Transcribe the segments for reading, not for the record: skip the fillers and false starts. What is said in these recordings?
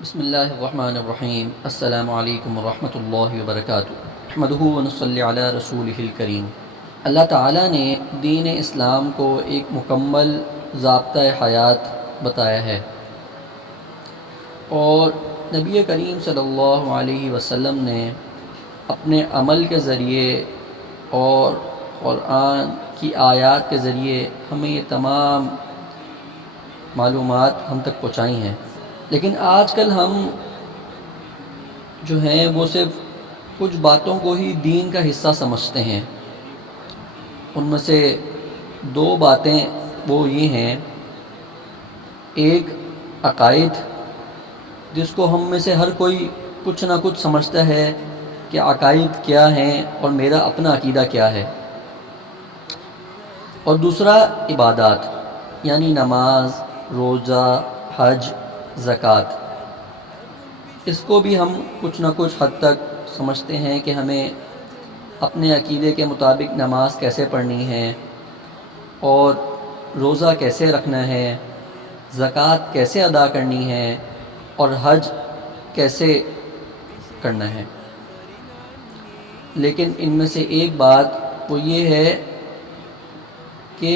بسم اللہ الرحمن الرحیم السلام علیکم ورحمۃ اللہ وبرکاتہ احمدہ ونصلی علی رسولہ الکریم۔ اللہ تعالیٰ نے دین اسلام کو ایک مکمل ضابطۂ حیات بتایا ہے، اور نبی کریم صلی اللہ علیہ وسلم نے اپنے عمل کے ذریعے اور قرآن کی آیات کے ذریعے ہمیں یہ تمام معلومات ہم تک پہنچائی ہیں۔ لیکن آج کل ہم جو ہیں وہ صرف کچھ باتوں کو ہی دین کا حصہ سمجھتے ہیں۔ ان میں سے دو باتیں وہ یہ ہیں، ایک عقائد، جس کو ہم میں سے ہر کوئی کچھ نہ کچھ سمجھتا ہے کہ عقائد کیا ہیں اور میرا اپنا عقیدہ کیا ہے، اور دوسرا عبادات، یعنی نماز، روزہ، حج، زکوٰۃ۔ اس کو بھی ہم کچھ نہ کچھ حد تک سمجھتے ہیں کہ ہمیں اپنے عقیدے کے مطابق نماز کیسے پڑھنی ہے، اور روزہ کیسے رکھنا ہے، زکوٰۃ کیسے ادا کرنی ہے، اور حج کیسے کرنا ہے۔ لیکن ان میں سے ایک بات وہ یہ ہے کہ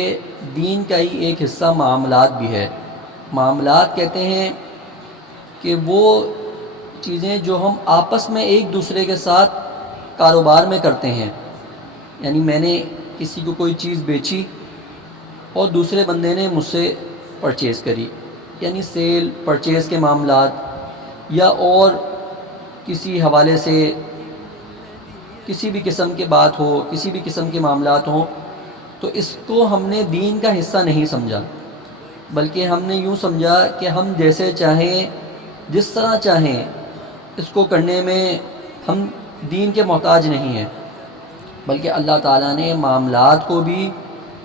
دین کا ہی ایک حصہ معاملات بھی ہے۔ معاملات کہتے ہیں کہ وہ چیزیں جو ہم آپس میں ایک دوسرے کے ساتھ کاروبار میں کرتے ہیں، یعنی میں نے کسی کو کوئی چیز بیچی اور دوسرے بندے نے مجھ سے پرچیز کری، یعنی سیل پرچیز کے معاملات، یا اور کسی حوالے سے کسی بھی قسم کی بات ہو، کسی بھی قسم کے معاملات ہوں، تو اس کو ہم نے دین کا حصہ نہیں سمجھا، بلکہ ہم نے یوں سمجھا کہ ہم جیسے چاہیں، جس طرح چاہیں اس کو کرنے میں ہم دین کے محتاج نہیں ہیں۔ بلکہ اللہ تعالیٰ نے معاملات کو بھی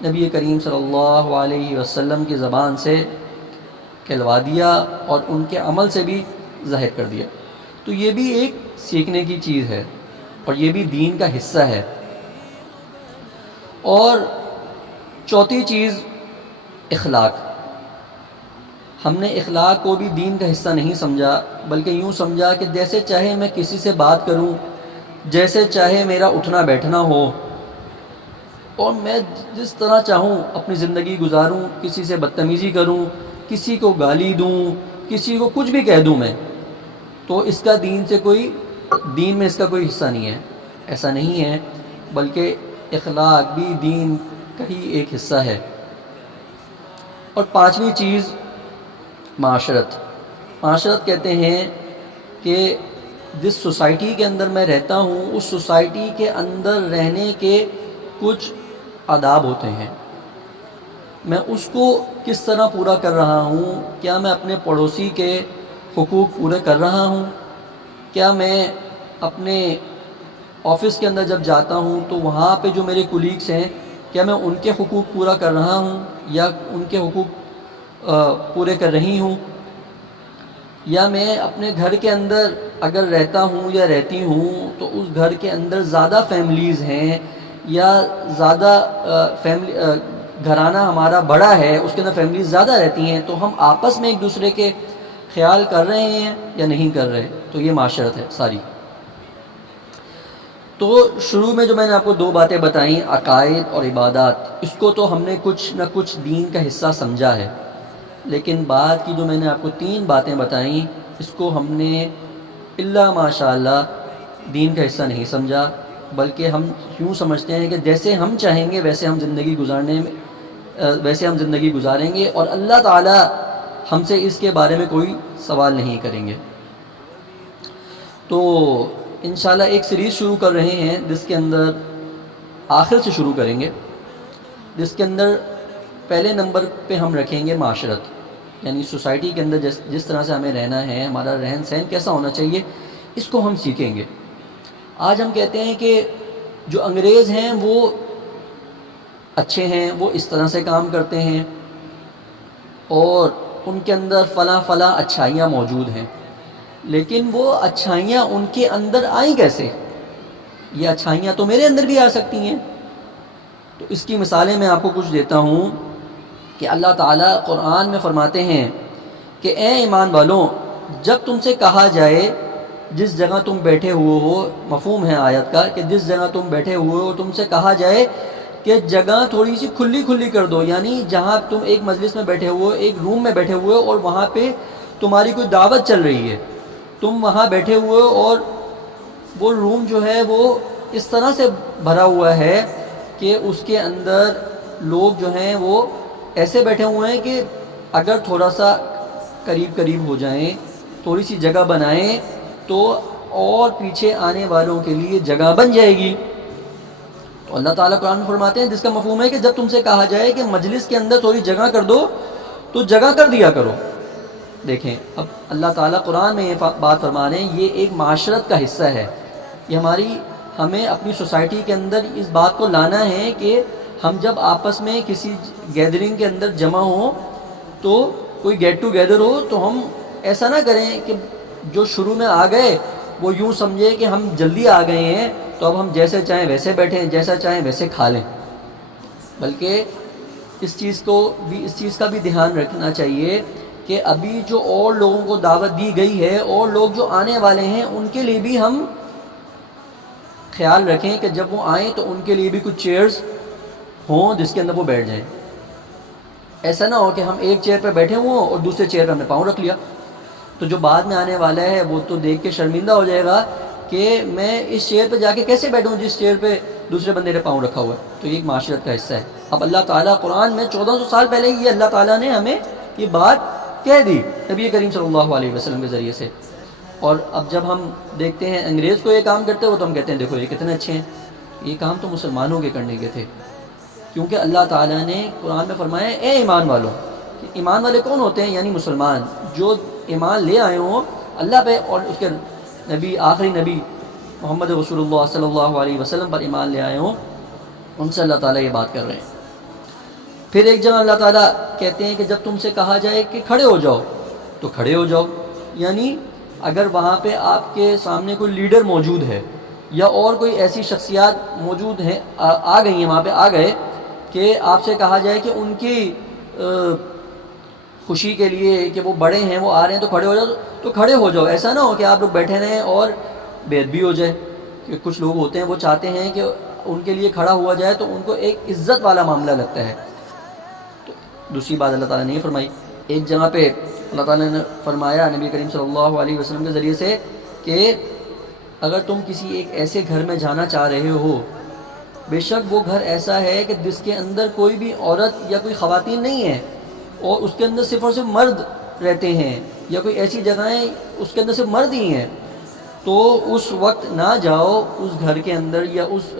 نبی کریم صلی اللہ علیہ وسلم کی زبان سے کہلوا دیا اور ان کے عمل سے بھی ظاہر کر دیا۔ تو یہ بھی ایک سیکھنے کی چیز ہے، اور یہ بھی دین کا حصہ ہے۔ اور چوتھی چیز اخلاق۔ ہم نے اخلاق کو بھی دین کا حصہ نہیں سمجھا، بلکہ یوں سمجھا کہ جیسے چاہے میں کسی سے بات کروں، جیسے چاہے میرا اٹھنا بیٹھنا ہو، اور میں جس طرح چاہوں اپنی زندگی گزاروں، کسی سے بدتمیزی کروں، کسی کو گالی دوں، کسی کو کچھ بھی کہہ دوں میں، تو اس کا دین میں اس کا کوئی حصہ نہیں ہے۔ ایسا نہیں ہے، بلکہ اخلاق بھی دین کا ہی ایک حصہ ہے۔ اور پانچویں چیز معاشرت۔ معاشرت کہتے ہیں کہ جس سوسائٹی کے اندر میں رہتا ہوں، اس سوسائٹی کے اندر رہنے کے کچھ آداب ہوتے ہیں، میں اس کو کس طرح پورا کر رہا ہوں۔ کیا میں اپنے پڑوسی کے حقوق پورے کر رہا ہوں؟ کیا میں اپنے آفس کے اندر جب جاتا ہوں تو وہاں پہ جو میرے کولیگس ہیں، کیا میں ان کے حقوق پورا کر رہا ہوں، یا ان کے حقوق پورے کر رہی ہوں؟ یا میں اپنے گھر کے اندر اگر رہتا ہوں یا رہتی ہوں تو اس گھر کے اندر زیادہ فیملیز ہیں، یا زیادہ گھرانہ ہمارا بڑا ہے، اس کے اندر فیملیز زیادہ رہتی ہیں، تو ہم آپس میں ایک دوسرے کے خیال کر رہے ہیں یا نہیں کر رہے؟ تو یہ معاشرت ہے ساری۔ تو شروع میں جو میں نے آپ کو دو باتیں بتائیں، عقائد اور عبادات، اس کو تو ہم نے کچھ نہ کچھ دین کا حصہ سمجھا ہے، لیکن بعد کی جو میں نے آپ کو تین باتیں بتائیں، اس کو ہم نے الا ماشاء اللہ دین کا حصہ نہیں سمجھا، بلکہ ہم یوں سمجھتے ہیں کہ جیسے ہم چاہیں گے ویسے ہم زندگی گزاریں گے، اور اللہ تعالی ہم سے اس کے بارے میں کوئی سوال نہیں کریں گے۔ تو انشاءاللہ ایک سیریز شروع کر رہے ہیں، جس کے اندر آخر سے شروع کریں گے، جس کے اندر پہلے نمبر پہ ہم رکھیں گے معاشرت، یعنی سوسائٹی کے اندر جس طرح سے ہمیں رہنا ہے، ہمارا رہن سہن کیسا ہونا چاہیے، اس کو ہم سیکھیں گے۔ آج ہم کہتے ہیں کہ جو انگریز ہیں وہ اچھے ہیں، وہ اس طرح سے کام کرتے ہیں، اور ان کے اندر فلاں فلاں اچھائیاں موجود ہیں، لیکن وہ اچھائیاں ان کے اندر آئیں کیسے؟ یہ اچھائیاں تو میرے اندر بھی آ سکتی ہیں۔ تو اس کی مثالیں میں آپ کو کچھ دیتا ہوں کہ اللہ تعالیٰ قرآن میں فرماتے ہیں کہ اے ایمان والوں، جب تم سے کہا جائے جس جگہ تم بیٹھے ہوئے ہو، مفہوم ہے آیت کا کہ جس جگہ تم بیٹھے ہوئے ہو تم سے کہا جائے کہ جگہ تھوڑی سی کھلی کھلی کر دو، یعنی جہاں تم ایک مجلس میں بیٹھے ہوئے ہو، ایک روم میں بیٹھے ہوئے ہو اور وہاں پہ تمہاری کوئی دعوت چل رہی ہے، تم وہاں بیٹھے ہوئے ہو اور وہ روم جو ہے وہ اس طرح سے بھرا ہوا ہے کہ اس کے اندر لوگ جو ہیں وہ ایسے بیٹھے ہوئے ہیں کہ اگر تھوڑا سا قریب قریب ہو جائیں، تھوڑی سی جگہ بنائیں تو اور پیچھے آنے والوں کے لیے جگہ بن جائے گی۔ تو اللہ تعالیٰ قرآن میں فرماتے ہیں جس کا مفہوم ہے کہ جب تم سے کہا جائے کہ مجلس کے اندر تھوڑی جگہ کر دو تو جگہ کر دیا کرو۔ دیکھیں اب اللہ تعالیٰ قرآن میں یہ بات فرما رہے ہیں، یہ ایک معاشرت کا حصہ ہے، یہ ہمیں اپنی سوسائٹی کے اندر اس بات کو لانا ہے کہ ہم جب آپس میں کسی گیدرنگ کے اندر جمع ہوں تو کوئی گیٹ ٹو گیدر ہو تو ہم ایسا نہ کریں کہ جو شروع میں آ گئے وہ یوں سمجھے کہ ہم جلدی آ گئے ہیں تو اب ہم جیسے چاہیں ویسے بیٹھیں، جیسا چاہیں ویسے کھا لیں، بلکہ اس چیز کا بھی دھیان رکھنا چاہیے کہ ابھی جو اور لوگوں کو دعوت دی گئی ہے اور لوگ جو آنے والے ہیں ان کے لیے بھی ہم خیال رکھیں کہ جب وہ آئیں تو ان کے لیے بھی کچھ چیئرز ہوں جس کے اندر وہ بیٹھ جائیں۔ ایسا نہ ہو کہ ہم ایک چیئر پہ بیٹھے ہوں اور دوسرے چیئر پہ ہم نے پاؤں رکھ لیا، تو جو بعد میں آنے والا ہے وہ تو دیکھ کے شرمندہ ہو جائے گا کہ میں اس چیئر پہ جا کے کیسے بیٹھوں جس چیئر پہ دوسرے بندے نے پاؤں رکھا ہوا ہے۔ تو یہ ایک معاشرت کا حصہ ہے۔ اب اللہ تعالیٰ قرآن میں 1400 سال پہلے ہی اللہ تعالیٰ نے ہمیں یہ بات کہہ دی نبی کریم صلی اللہ علیہ وسلم کے ذریعے سے، اور اب جب ہم دیکھتے ہیں انگریز کو یہ کام کرتے ہو تو ہم کہتے ہیں دیکھو یہ کتنے اچھے ہیں، یہ کام تو مسلمانوں کے کرنے کے تھے، کیونکہ اللہ تعالیٰ نے قرآن میں فرمایا اے ایمان والوں، کہ ایمان والے کون ہوتے ہیں؟ یعنی مسلمان جو ایمان لے آئے ہوں اللہ پہ اور اس کے نبی آخری نبی محمد رسول اللہ صلی اللہ علیہ وسلم پر ایمان لے آئے ہوں، ان سے اللہ تعالیٰ یہ بات کر رہے ہیں۔ پھر ایک جگہ اللہ تعالیٰ کہتے ہیں کہ جب تم سے کہا جائے کہ کھڑے ہو جاؤ تو کھڑے ہو جاؤ، یعنی اگر وہاں پہ آپ کے سامنے کوئی لیڈر موجود ہے یا اور کوئی ایسی شخصیات موجود ہیں آ گئی ہیں، وہاں پہ آ گئے کہ آپ سے کہا جائے کہ ان کی خوشی کے لیے کہ وہ بڑے ہیں وہ آ رہے ہیں تو کھڑے ہو جاؤ، تو کھڑے ہو جاؤ۔ ایسا نہ ہو کہ آپ لوگ بیٹھے رہیں اور بے ادبی ہو جائے، کہ کچھ لوگ ہوتے ہیں وہ چاہتے ہیں کہ ان کے لیے کھڑا ہوا جائے تو ان کو ایک عزت والا معاملہ لگتا ہے۔ تو دوسری بات اللہ تعالیٰ نے یہ فرمائی، ایک جگہ پہ اللہ تعالیٰ نے فرمایا نبی کریم صلی اللہ علیہ وسلم کے ذریعے سے کہ اگر تم کسی ایک ایسے گھر میں جانا چاہ رہے ہو، بے شک وہ گھر ایسا ہے کہ جس کے اندر کوئی بھی عورت یا کوئی خواتین نہیں ہے اور اس کے اندر صرف اور صرف مرد رہتے ہیں، یا کوئی ایسی جگہیں اس کے اندر صرف مرد ہی ہیں، تو اس وقت نہ جاؤ اس گھر کے اندر یا اس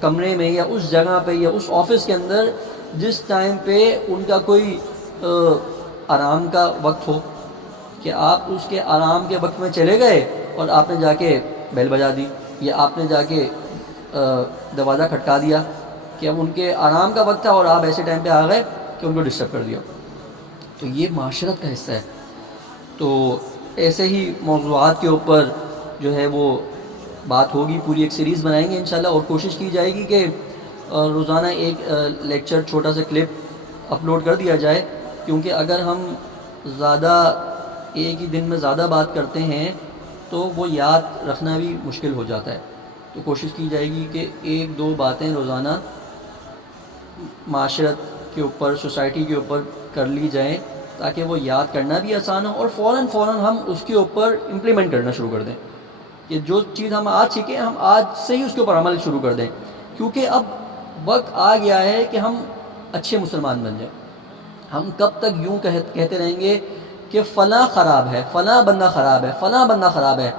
کمرے میں یا اس جگہ پہ یا اس آفس کے اندر جس ٹائم پہ ان کا کوئی آرام کا وقت ہو، کہ آپ اس کے آرام کے وقت میں چلے گئے اور آپ نے جا کے بیل بجا دی یا آپ نے جا کے دروازہ کھٹکا دیا کہ اب ان کے آرام کا وقت تھا اور آپ ایسے ٹائم پہ آ گئے کہ ان کو ڈسٹرب کر دیا، تو یہ معاشرت کا حصہ ہے۔ تو ایسے ہی موضوعات کے اوپر جو ہے وہ بات ہوگی، پوری ایک سیریز بنائیں گے انشاءاللہ، اور کوشش کی جائے گی کہ روزانہ ایک لیکچر چھوٹا سا کلپ اپلوڈ کر دیا جائے، کیونکہ اگر ہم زیادہ ایک ہی دن میں زیادہ بات کرتے ہیں تو وہ یاد رکھنا بھی مشکل ہو جاتا ہے۔ تو کوشش کی جائے گی کہ ایک دو باتیں روزانہ معاشرت کے اوپر، سوسائٹی کے اوپر کر لی جائیں تاکہ وہ یاد کرنا بھی آسان ہو اور فوراً ہم اس کے اوپر امپلیمنٹ کرنا شروع کر دیں، کہ جو چیز ہم آج سیکھیں ہم آج سے ہی اس کے اوپر عمل شروع کر دیں، کیونکہ اب وقت آ گیا ہے کہ ہم اچھے مسلمان بن جائیں۔ ہم کب تک یوں کہتے رہیں گے کہ فلاں خراب ہے، فلاں بندہ خراب ہے، فلاں بندہ خراب ہے؟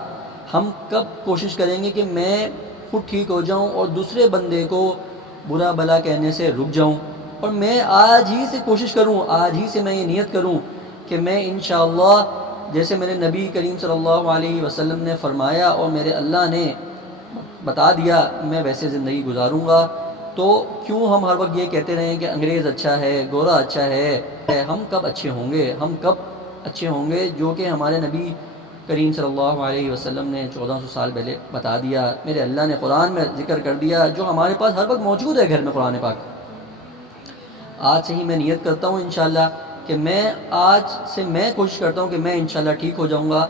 ہم کب کوشش کریں گے کہ میں خود ٹھیک ہو جاؤں اور دوسرے بندے کو برا بھلا کہنے سے رک جاؤں، اور میں آج ہی سے کوشش کروں، آج ہی سے میں یہ نیت کروں کہ میں انشاءاللہ جیسے میرے نبی کریم صلی اللہ علیہ وسلم نے فرمایا اور میرے اللہ نے بتا دیا میں ویسے زندگی گزاروں گا۔ تو کیوں ہم ہر وقت یہ کہتے رہیں کہ انگریز اچھا ہے، گورا اچھا ہے؟ ہم کب اچھے ہوں گے؟ ہم کب اچھے ہوں گے جو کہ ہمارے نبی کریم صلی اللہ علیہ وسلم نے 1400 سال پہلے بتا دیا، میرے اللہ نے قرآن میں ذکر کر دیا، جو ہمارے پاس ہر وقت موجود ہے گھر میں قرآن پاک۔ آج سے ہی میں نیت کرتا ہوں انشاءاللہ کہ میں آج سے میں کوشش کرتا ہوں کہ میں انشاءاللہ ٹھیک ہو جاؤں گا.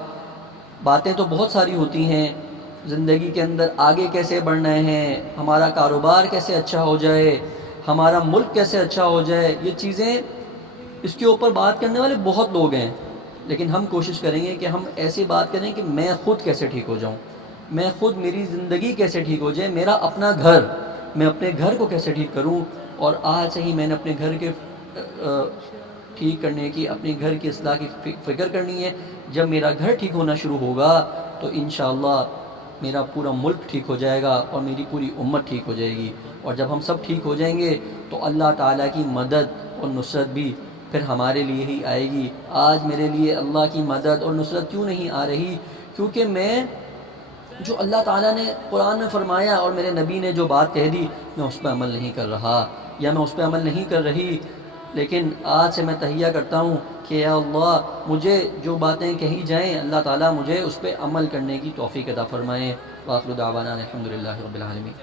باتیں تو بہت ساری ہوتی ہیں زندگی کے اندر، آگے کیسے بڑھنا ہے، ہمارا کاروبار کیسے اچھا ہو جائے، ہمارا ملک کیسے اچھا ہو جائے، یہ چیزیں اس کے اوپر بات کرنے والے بہت لوگ ہیں. لیکن ہم کوشش کریں گے کہ ہم ایسی بات کریں کہ میں خود کیسے ٹھیک ہو جاؤں، میں خود، میری زندگی کیسے ٹھیک ہو جائے، میرا اپنا گھر، میں اپنے گھر کو کیسے ٹھیک کروں. اور آج سے ہی میں نے اپنے گھر کے ٹھیک کرنے کی، اپنے گھر کی اصلاح کی فکر کرنی ہے. جب میرا گھر ٹھیک ہونا شروع ہوگا تو انشاءاللہ میرا پورا ملک ٹھیک ہو جائے گا اور میری پوری امت ٹھیک ہو جائے گی. اور جب ہم سب ٹھیک ہو جائیں گے تو اللہ تعالیٰ کی مدد اور نصرت بھی پھر ہمارے لیے ہی آئے گی. آج میرے لیے اللہ کی مدد اور نصرت کیوں نہیں آ رہی؟ کیونکہ میں جو اللہ تعالیٰ نے قرآن میں فرمایا اور میرے نبی نے جو بات کہہ دی، میں اس پہ عمل نہیں کر رہا یا میں اس پہ عمل نہیں کر رہی. لیکن آج سے میں تہیہ کرتا ہوں کہ یا اللہ مجھے جو باتیں کہی جائیں اللہ تعالیٰ مجھے اس پہ عمل کرنے کی توفیق عطا فرمائیں. وآخر دعوانا الحمدللہ رب العالمین.